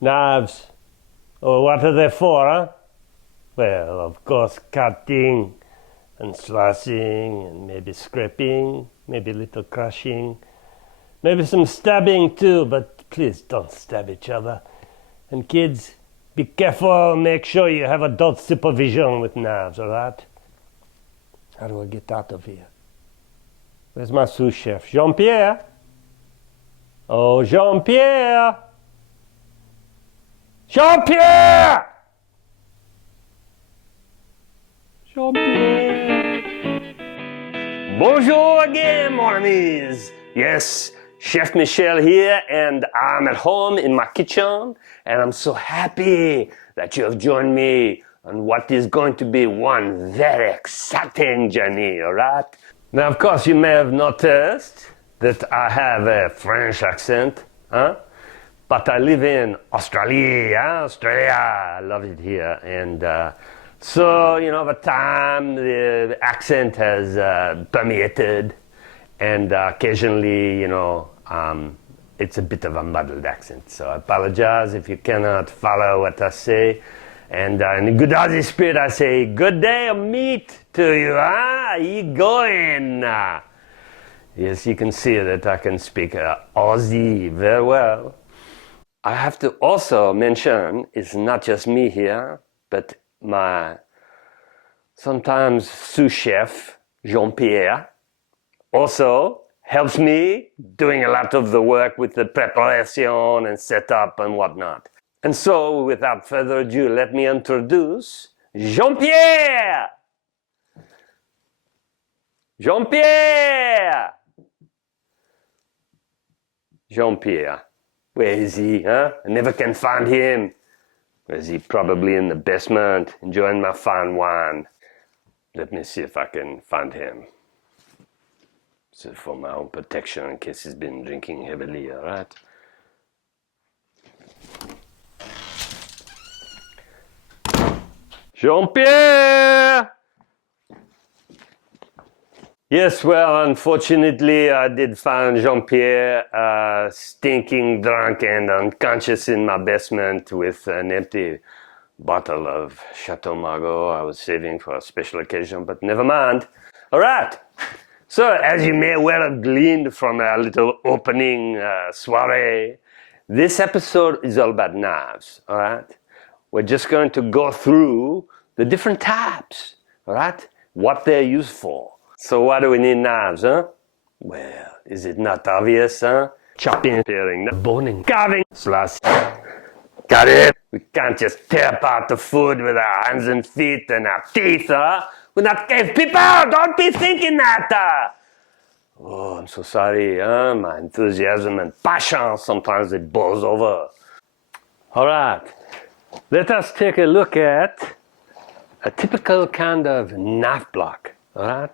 Knives. Oh, what are they for, huh? Well, of course, cutting and slicing and maybe scraping, maybe a little crushing, maybe some stabbing too, but please don't stab each other. And kids, be careful, make sure you have adult supervision with knives, alright? How do I get out of here? Where's my sous chef? Jean-Pierre? Oh, Jean-Pierre! Jean-Pierre! Jean-Pierre! Bonjour again, mon amis! Yes, Chef Michel here, and I'm at home in my kitchen, and I'm so happy that you have joined me on what is going to be one very exciting journey, alright? Now, of course, you may have noticed that I have a French accent, huh? But I live in Australia, I love it here, and so, you know, over time, the accent has permeated, and occasionally, you know, it's a bit of a muddled accent. So I apologize if you cannot follow what I say. And in good Aussie spirit, I say, good day of meat to you, huh? How you going? Yes, you can see that I can speak Aussie very well. I have to also mention, it's not just me here, but my sometimes sous chef, Jean-Pierre, also helps me doing a lot of the work with the preparation and setup and whatnot. And so, without further ado, let me introduce Jean-Pierre! Jean-Pierre! Jean-Pierre. Where is he, huh? I never can find him. Where is he? Probably in the basement, enjoying my fine wine. Let me see if I can find him. So for my own protection, in case he's been drinking heavily, alright? Jean-Pierre! Yes, well, unfortunately, I did find Jean-Pierre stinking drunk and unconscious in my basement with an empty bottle of Chateau Margaux I was saving for a special occasion, but never mind. All right. So, as you may well have gleaned from our little opening soiree, this episode is all about knives, all right? We're just going to go through the different types, all right? What they're used for. So why do we need knives, huh? Well, is it not obvious, huh? Chopping, tearing, boning, carving, slicing. Got it? We can't just tear apart the food with our hands and feet and our teeth, huh? We're not cave people! Don't be thinking that! Oh, I'm so sorry, huh? My enthusiasm and passion, sometimes it boils over. All right. Let us take a look at a typical kind of knife block, all right?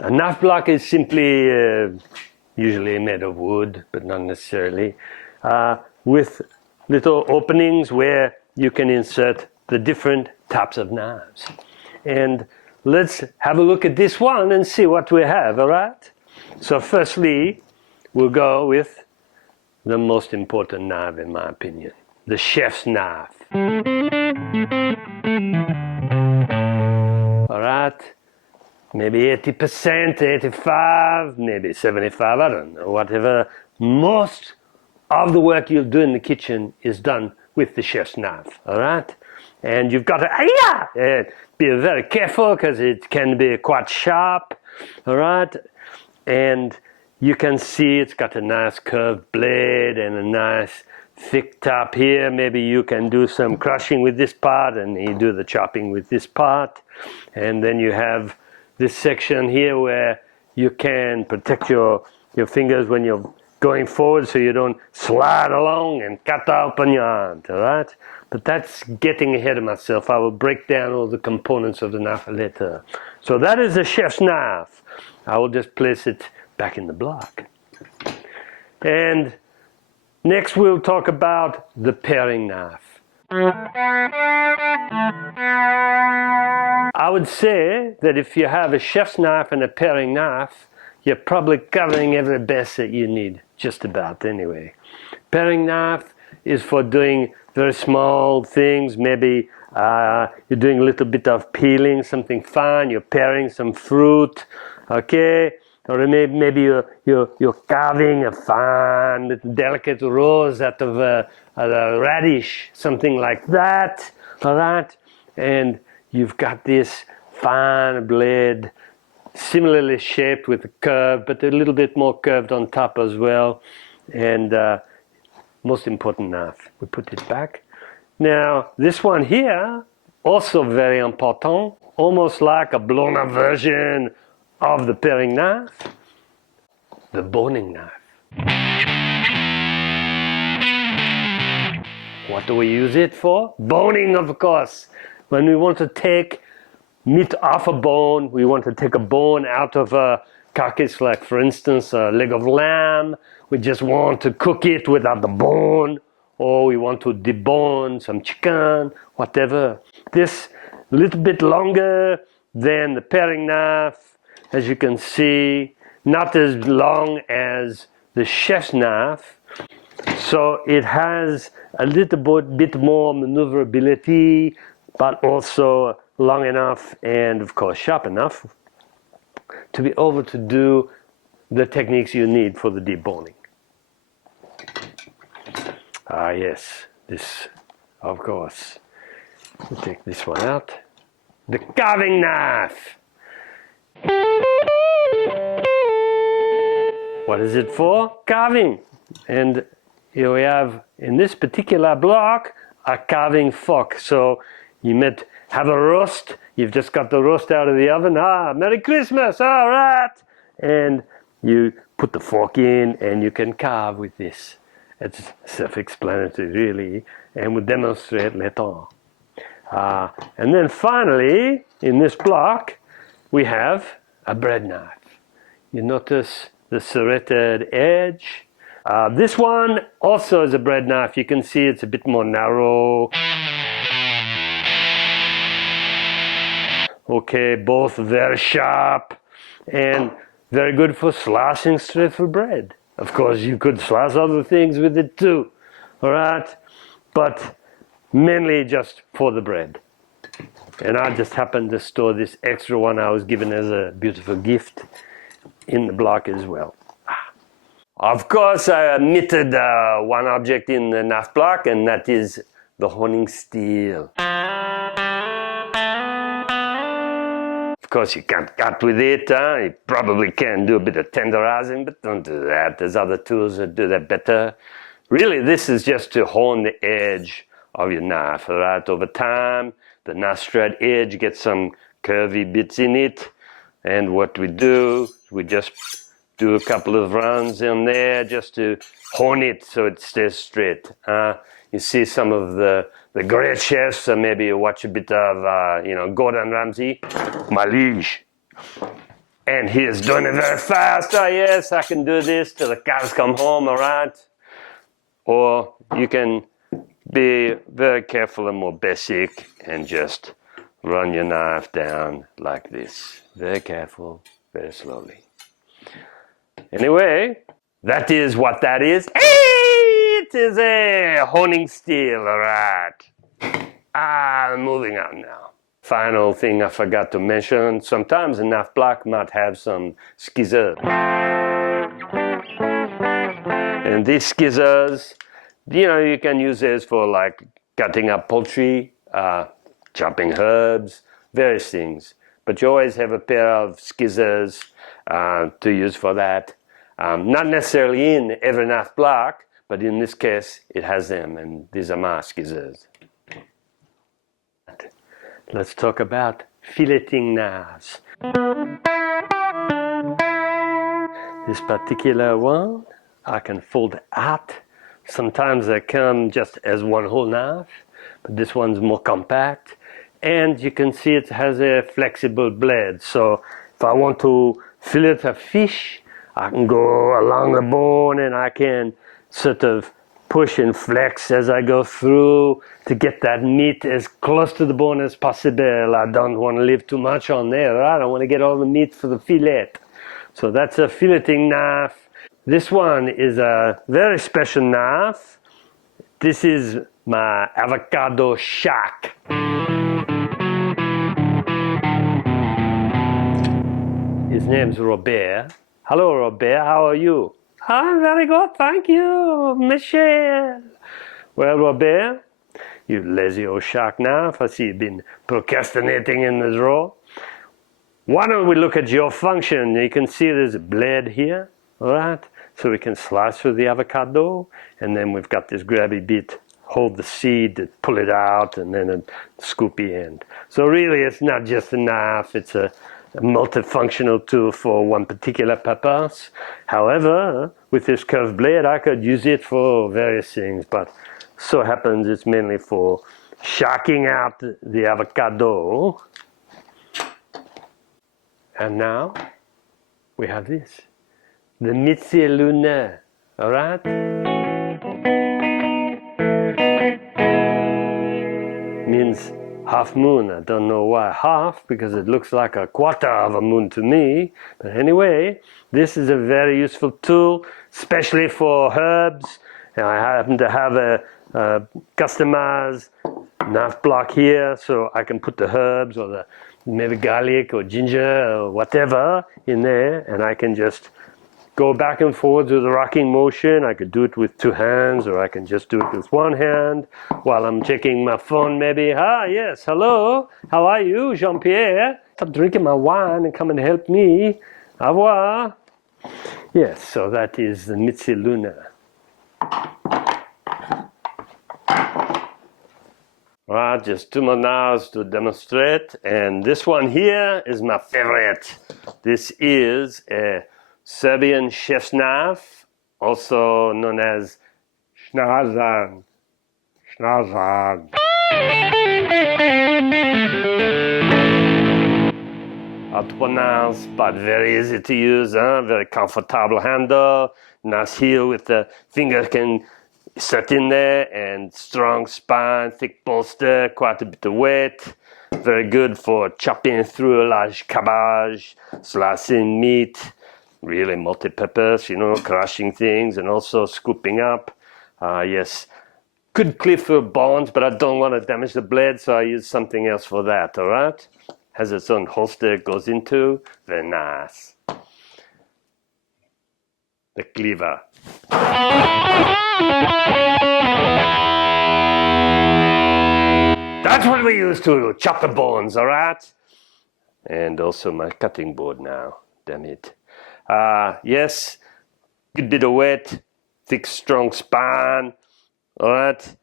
A knife block is simply usually made of wood, but not necessarily, with little openings where you can insert the different types of knives. And let's have a look at this one and see what we have, all right? So firstly, we'll go with the most important knife in my opinion, the chef's knife. All right? Maybe 80%, 85, maybe 75, I don't know, whatever. Most of the work you'll do in the kitchen is done with the chef's knife, all right? And you've got to be very careful because it can be quite sharp, all right? And you can see it's got a nice curved blade and a nice thick top here. Maybe you can do some crushing with this part and you do the chopping with this part. And then you have this section here where you can protect your fingers when you're going forward so you don't slide along and cut open your hand, all right? But that's getting ahead of myself. I will break down all the components of the knife later. So that is the chef's knife. I will just place it back in the block. And next we'll talk about the paring knife. I would say that if you have a chef's knife and a paring knife, you're probably covering every base that you need, just about anyway. Paring knife is for doing very small things. Maybe you're doing a little bit of peeling, something fine. You're paring some fruit, okay? Or maybe you're carving a fine, little delicate rose out of a radish, something like that. All right, and you've got this fine blade, similarly shaped with a curve, but a little bit more curved on top as well. And most important knife, we put it back. Now, this one here, also very important, almost like a blown up version of the paring knife, the boning knife. What do we use it for? Boning, of course. When we want to take meat off a bone, we want to take a bone out of a carcass, like for instance a leg of lamb. We just want to cook it without the bone, or we want to debone some chicken, whatever. This a little bit longer than the paring knife, as you can see, not as long as the chef's knife. So it has a little bit more maneuverability, but also long enough and of course sharp enough to be able to do the techniques you need for the deboning. Ah yes, this of course. We'll take this one out. The carving knife. What is it for? Carving. And here we have, in this particular block, a carving fork. So you might have a roast. You've just got the roast out of the oven. Ah, Merry Christmas, all right. And you put the fork in and you can carve with this. It's self-explanatory, really, and we'll demonstrate later. And then finally, in this block, we have a bread knife. You notice the serrated edge. This one also is a bread knife. You can see it's a bit more narrow. Okay, both very sharp and very good for slicing straight through bread. Of course, you could slice other things with it too, all right? But mainly just for the bread. And I just happened to store this extra one I was given as a beautiful gift in the block as well. Of course, I omitted one object in the knife block, and that is the honing steel. Of course, you can't cut with it. You probably can do a bit of tenderizing, but don't do that. There's other tools that do that better. Really, this is just to hone the edge of your knife, all right? Over time, the knife straight edge gets some curvy bits in it. And what we do, we just do a couple of runs in there just to hone it so it stays straight. You see some of the great chefs, so maybe you watch a bit of, Gordon Ramsay, Malige. And he is doing it very fast. Oh yes, I can do this till the cows come home, all right? Or you can be very careful and more basic and just run your knife down like this. Very careful, very slowly. Anyway, that is what that is. It is a honing steel, all right. Moving on now. Final thing I forgot to mention, sometimes a knife block might have some skizzers. And these skizzers, you can use this for like cutting up poultry, chopping herbs, various things. But you always have a pair of skizzers to use for that. Not necessarily in every knife block, but in this case, it has them, and these are my skizzers. Let's talk about filleting knives. This particular one, I can fold out. Sometimes they come just as one whole knife, but this one's more compact. And you can see it has a flexible blade. So if I want to fillet a fish, I can go along the bone and I can sort of push and flex as I go through to get that meat as close to the bone as possible. I don't want to leave too much on there, right? I want to get all the meat for the fillet. So that's a filleting knife. This one is a very special knife. This is my avocado shack. His name's Robert. Hello, Robert, how are you? I'm very good, thank you, Michel. Well, Robert, you lazy old shark now, I see you've been procrastinating in the drawer. Why don't we look at your function? You can see there's a blade here, all right? So we can slice through the avocado, and then we've got this grabby bit, hold the seed, pull it out, and then a scoopy end. So really it's not just a knife, it's a multifunctional tool for one particular purpose. However, with this curved blade, I could use it for various things, but so happens it's mainly for sharking out the avocado. And now we have this, the Mitsiluna, all right? Means half moon. I don't know why half, because it looks like a quarter of a moon to me. But anyway, this is a very useful tool, especially for herbs. And I happen to have a customized knife block here, so I can put the herbs or the maybe garlic or ginger or whatever in there, and I can just go back and forth with a rocking motion. I could do it with two hands, or I can just do it with one hand while I'm checking my phone maybe. Ah, yes, hello, how are you, Jean-Pierre? Stop drinking my wine and come and help me. Au revoir. Yes, so that is the Mitsiluna. Right, just two more knives to demonstrate, and this one here is my favorite. This is a Serbian chef's knife, also known as Schnazan. Schnazan. Hard to pronounce, but very easy to use, very comfortable handle, nice heel with the finger can set in there, and strong spine, thick bolster, quite a bit of weight. Very good for chopping through a large cabbage, slicing meat, really multi-purpose, crushing things and also scooping up. Yes, could clip through bones, but I don't want to damage the blade, so I use something else for that, all right? Has its own holster it goes into, very nice. The cleaver. That's what we use to chop the bones, all right? And also my cutting board now, damn it. Yes, good bit of weight, thick, strong spine, all right?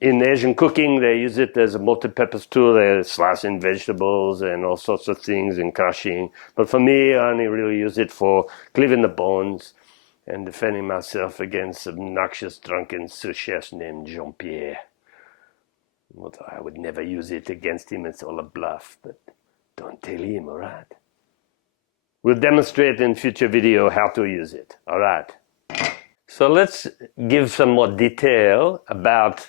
In Asian cooking, they use it as a multi-purpose tool. They're slicing vegetables and all sorts of things and crushing. But for me, I only really use it for cleaving the bones and defending myself against obnoxious drunken sous chefs named Jean-Pierre. Although I would never use it against him, it's all a bluff, but don't tell him, all right? We'll demonstrate in future video how to use it, all right? So let's give some more detail about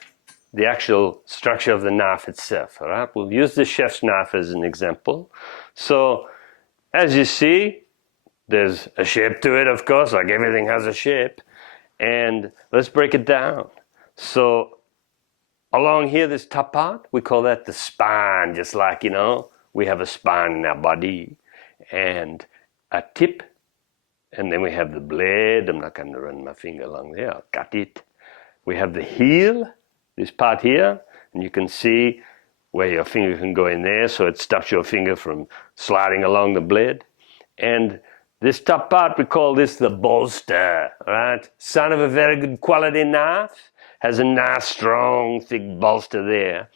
the actual structure of the knife itself, all right? We'll use the chef's knife as an example. So, as you see, there's a shape to it, of course, like everything has a shape. And let's break it down. So, along here, this top part, we call that the spine, just like, we have a spine in our body. And a tip, and then we have the blade. I'm not going to run my finger along there, I'll cut it. We have the heel, this part here, and you can see where your finger can go in there, so it stops your finger from sliding along the blade. And this top part, we call this the bolster, right? Sign of a very good quality knife, has a nice, strong, thick bolster there.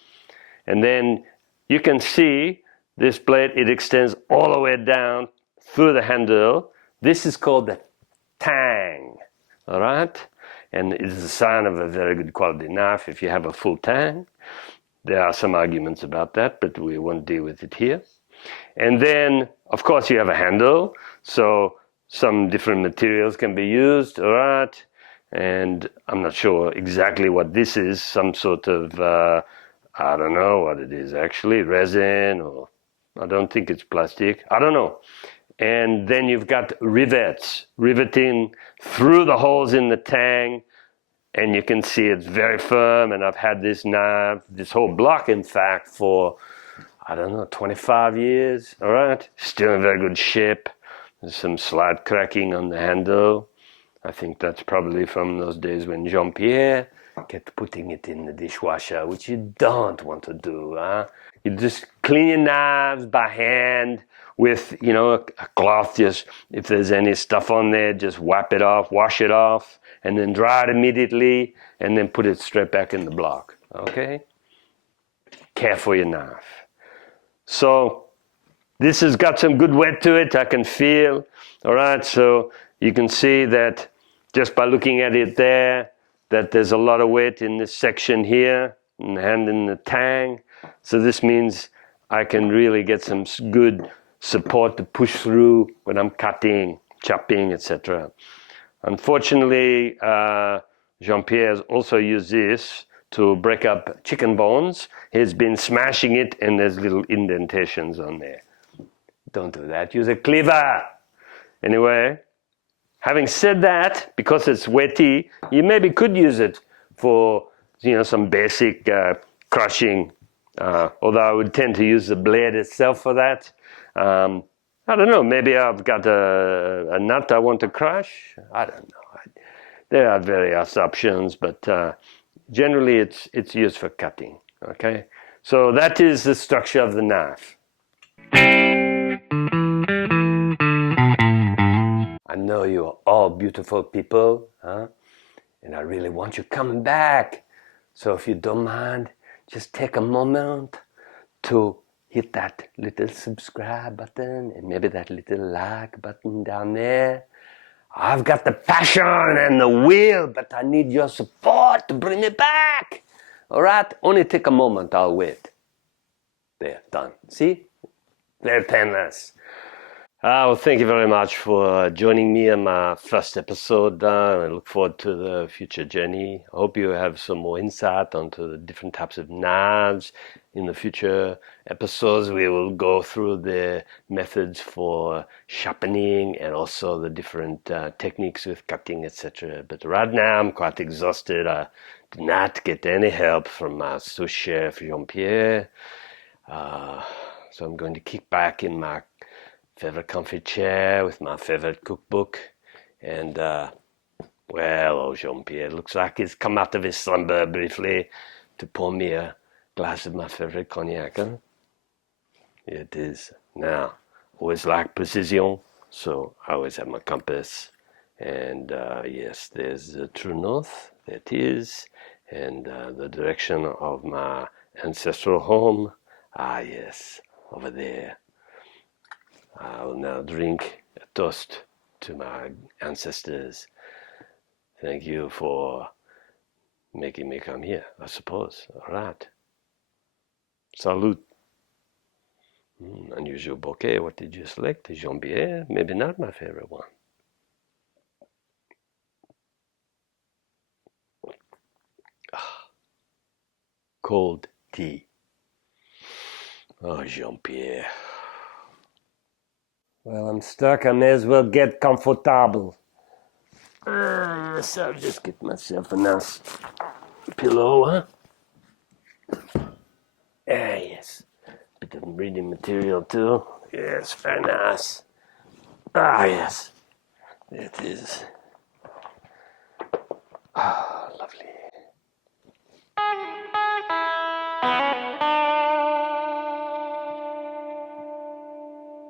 And then you can see this blade, it extends all the way down through the handle. This is called the tang, all right? And it is a sign of a very good quality knife if you have a full tang. There are some arguments about that, but we won't deal with it here. And then, of course, you have a handle, so some different materials can be used, all right? And I'm not sure exactly what this is, some sort of, I don't know what it is actually, resin, or I don't think it's plastic, I don't know. And then you've got rivets, riveting through the holes in the tang, and you can see it's very firm, and I've had this knife, this whole block in fact, for I don't know, 25 years, all right? Still in very good shape. There's some slight cracking on the handle. I think that's probably from those days when Jean-Pierre kept putting it in the dishwasher, which you don't want to do, huh? You just clean your knives by hand with, a cloth. Just, if there's any stuff on there, just wipe it off, wash it off, and then dry it immediately, and then put it straight back in the block, okay? Care for your knife. So this has got some good weight to it, I can feel. All right, so you can see that just by looking at it there, that there's a lot of weight in this section here, and in the tang. So this means I can really get some good support to push through when I'm cutting, chopping, etc. Unfortunately, Jean-Pierre has also used this to break up chicken bones. He's been smashing it, and there's little indentations on there. Don't do that. Use a cleaver. Anyway, having said that, because it's wetty, you maybe could use it for some basic crushing. Although I would tend to use the blade itself for that. I don't know. Maybe I've got a nut I want to crush. I don't know. There are various options, but generally, it's used for cutting, okay? So that is the structure of the knife. I know you're all beautiful people, huh? And I really want you coming back. So if you don't mind, just take a moment to hit that little subscribe button and maybe that little like button down there. I've got the passion and the will, but I need your support to bring me back. All right? Only take a moment. I'll wait. There, done. See? Very painless. Well, thank you very much for joining me on my first episode. I look forward to the future journey. I hope you have some more insight onto the different types of knives. In the future episodes, we will go through the methods for sharpening and also the different techniques with cutting, etc. But right now, I'm quite exhausted. I did not get any help from my sous chef, Jean-Pierre. So I'm going to kick back in my favorite comfy chair with my favorite cookbook, and old Jean-Pierre looks like he's come out of his slumber briefly to pour me a glass of my favorite cognac. Huh? It is. Now, always like precision, so I always have my compass, and yes, there's the true north, that is, and the direction of my ancestral home. Yes, over there. I will now drink a toast to my ancestors. Thank you for making me come here, I suppose. All right. Salute. Unusual bouquet. What did you select? Jean-Pierre? Maybe not my favorite one. Cold tea. Oh, Jean-Pierre. Well, I'm stuck. I may as well get comfortable. So I'll just get myself a nice pillow, huh? Yes. Bit of reading material too. Yes, very nice. Yes. It is.